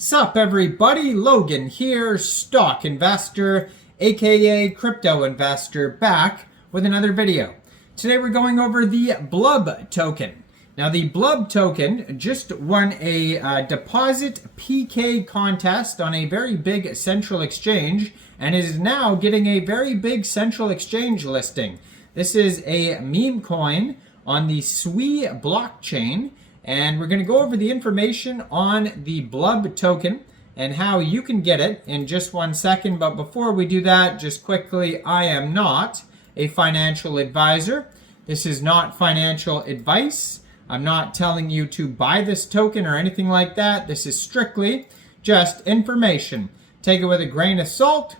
Sup everybody, Logan here, stock investor, aka crypto investor, back with another video. Today we're going over the Blub token. Now the Blub token just won a deposit PK contest on a very big central exchange and is now getting a very big central exchange listing. This is a meme coin on the Sui blockchain. And we're going to go over the information on the Blub token and how you can get it in just 1 second. But before we do that, just quickly, I am not a financial advisor. This is not financial advice. I'm not telling you to buy this token or anything like that. This is strictly just information. Take it with a grain of salt.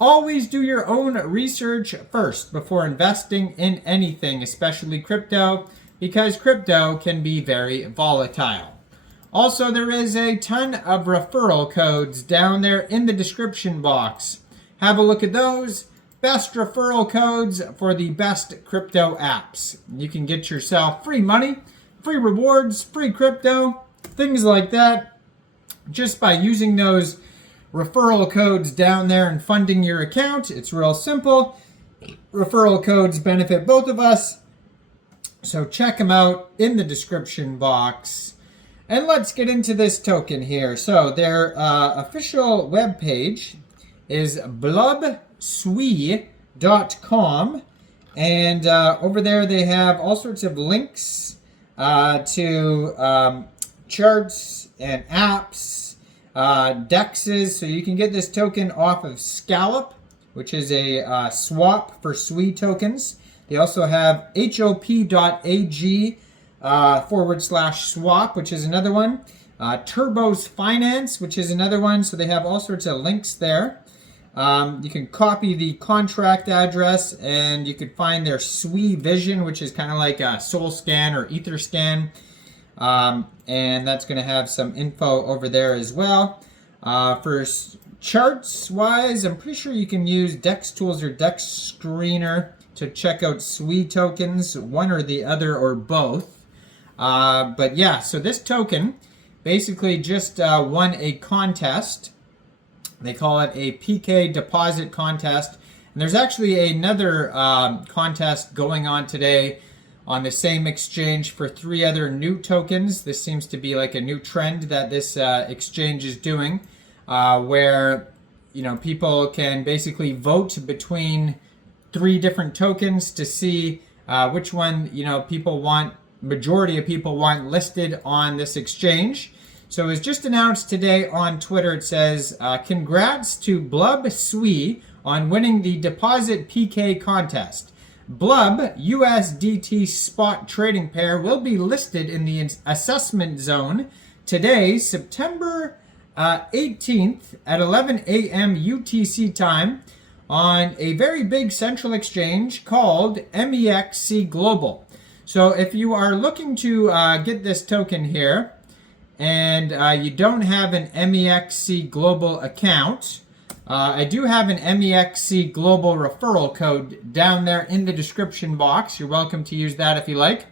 Always do your own research first before investing in anything, especially crypto, because crypto can be very volatile. Also, there is a ton of referral codes down there in the description box. Have a look at those. Best referral codes for the best crypto apps. You can get yourself free money, free rewards, free crypto, things like that, just by using those referral codes down there and funding your account. It's real simple. Referral codes benefit both of us. So check them out in the description box. And let's get into this token here. So their official webpage is blubsui.com. And over there they have all sorts of links to charts and apps, dexes. So you can get this token off of Scallop, which is a swap for Sui tokens. They also have hop.ag /swap, which is another one. Turbos Finance, which is another one. So they have all sorts of links there. You can copy the contract address and you could find their Sui Vision, which is kind of like a SolScan or EtherScan. And that's going to have some info over there as well. For charts wise, I'm pretty sure you can use Dex Tools or Dex Screener to check out Sui tokens, one or the other or both. But yeah, so this token basically just won a contest. They call it a PK deposit contest. And there's actually another contest going on today on the same exchange for 3 other new tokens. This seems to be like a new trend that this exchange is doing, where people can basically vote between 3 different tokens to see which one majority of people want listed on this exchange. So it was just announced today on Twitter. It says, congrats to Blub Sui on winning the deposit PK contest. Blub USDT spot trading pair will be listed in the assessment zone today, September 18th at 11 a.m. UTC time, on a very big central exchange called MEXC Global. So if you are looking to get this token here and you don't have an MEXC Global account, I do have an MEXC Global referral code down there in the description box. You're welcome to use that if you like.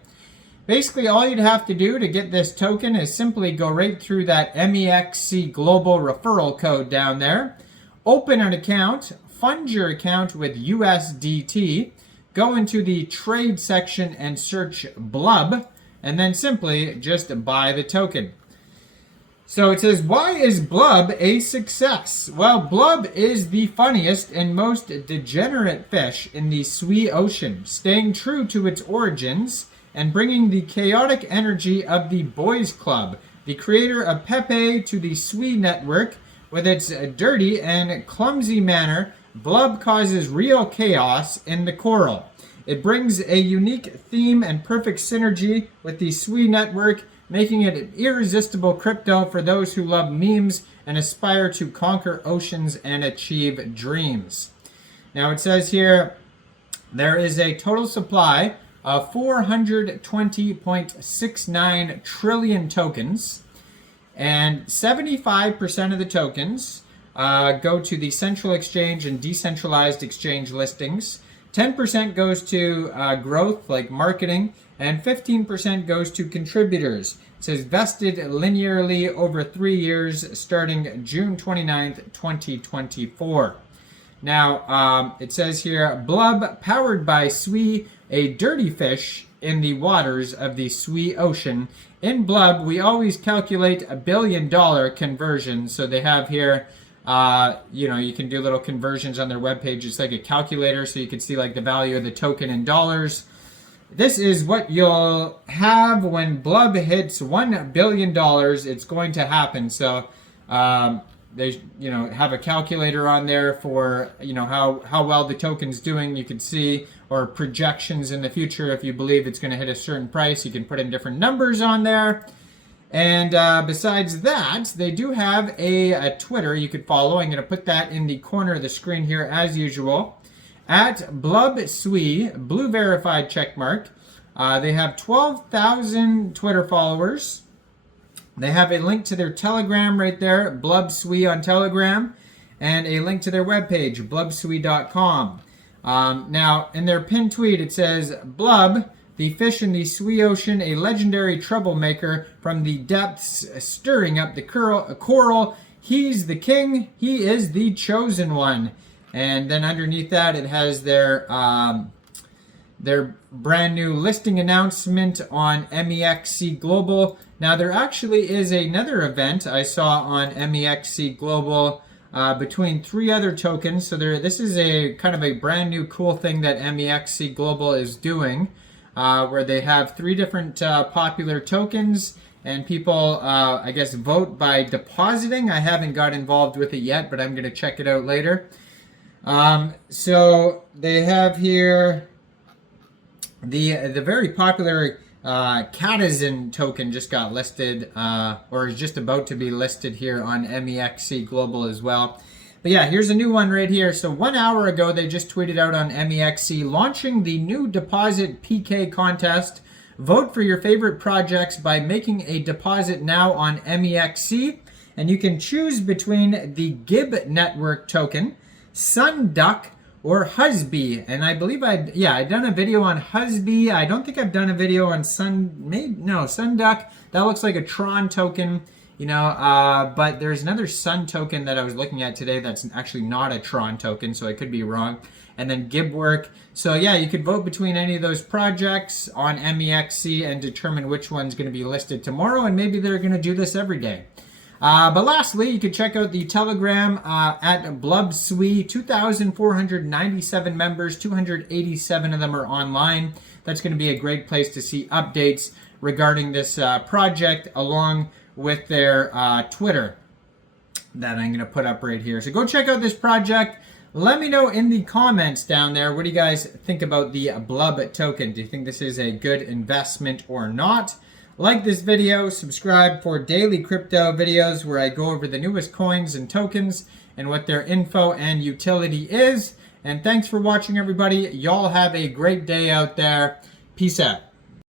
Basically, all you'd have to do to get this token is simply go right through that MEXC Global referral code down there, open an account, fund your account with USDT, go into the trade section and search Blub, and then simply just buy the token. So it says, why is Blub a success? Well, Blub is the funniest and most degenerate fish in the Sui ocean, staying true to its origins and bringing the chaotic energy of the Boys Club, the creator of Pepe, to the Sui network. With its dirty and clumsy manner, Blub causes real chaos in the coral. It brings a unique theme and perfect synergy with the Sui network, making it an irresistible crypto for those who love memes and aspire to conquer oceans and achieve dreams. Now it says here, there is a total supply of 420.69 trillion tokens, and 75% of the tokens go to the central exchange and decentralized exchange listings. 10% goes to growth, like marketing, and 15% goes to contributors. It says vested linearly over 3 years starting June 29th, 2024. Now, it says here, Blub powered by Sui, a dirty fish in the waters of the Sui Ocean. In Blub, we always calculate $1 billion conversions. So they have here, you can do little conversions on their webpage. It's like a calculator, so you can see like the value of the token in dollars. This is what you'll have when Blub hits $1 billion. It's going to happen. So, they have a calculator on there for how well the token's doing. You can see, or projections in the future. If you believe it's going to hit a certain price, you can put in different numbers on there. And besides that, they do have a Twitter you could follow. I'm going to put that in the corner of the screen here as usual. At Blub Sui, blue verified checkmark. They have 12,000 Twitter followers. They have a link to their Telegram right there, Blub Sui on Telegram, and a link to their webpage, blubsui.com. Now, in their pinned tweet, it says, Blub, the fish in the Sui Ocean, a legendary troublemaker from the depths, stirring up the coral. He's the king. He is the chosen one. And then underneath that, it has their brand new listing announcement on MEXC Global. Now, there actually is another event I saw on MEXC Global between 3 other tokens. So this is a kind of a brand new cool thing that MEXC Global is doing, where they have 3 different popular tokens, and people, I guess, vote by depositing. I haven't got involved with it yet, but I'm going to check it out later. So they have here the very popular Catizen token just got listed, or is just about to be listed here on MEXC Global as well. But yeah, here's a new one right here. So 1 hour ago, they just tweeted out on MEXC, launching the new deposit PK contest. Vote for your favorite projects by making a deposit now on MEXC. And you can choose between the Gib Network token, Sunduck, or Husby. And I believe I've done a video on Husby. I don't think I've done a video on Sunduck. That looks like a Tron token, but there's another Sun token that I was looking at today that's actually not a Tron token, so I could be wrong. And then Gibwork. So yeah, you could vote between any of those projects on MEXC and determine which one's going to be listed tomorrow, and maybe they're going to do this every day. But lastly, you can check out the Telegram at Blub Sui. 2,497 members, 287 of them are online. That's going to be a great place to see updates regarding this project, along with their Twitter that I'm going to put up right here. So go check out this project. Let me know in the comments down there, what do you guys think about the Blub token? Do you think this is a good investment or not? Like this video, subscribe for daily crypto videos where I go over the newest coins and tokens and what their info and utility is. And thanks for watching, everybody. Y'all have a great day out there. Peace out.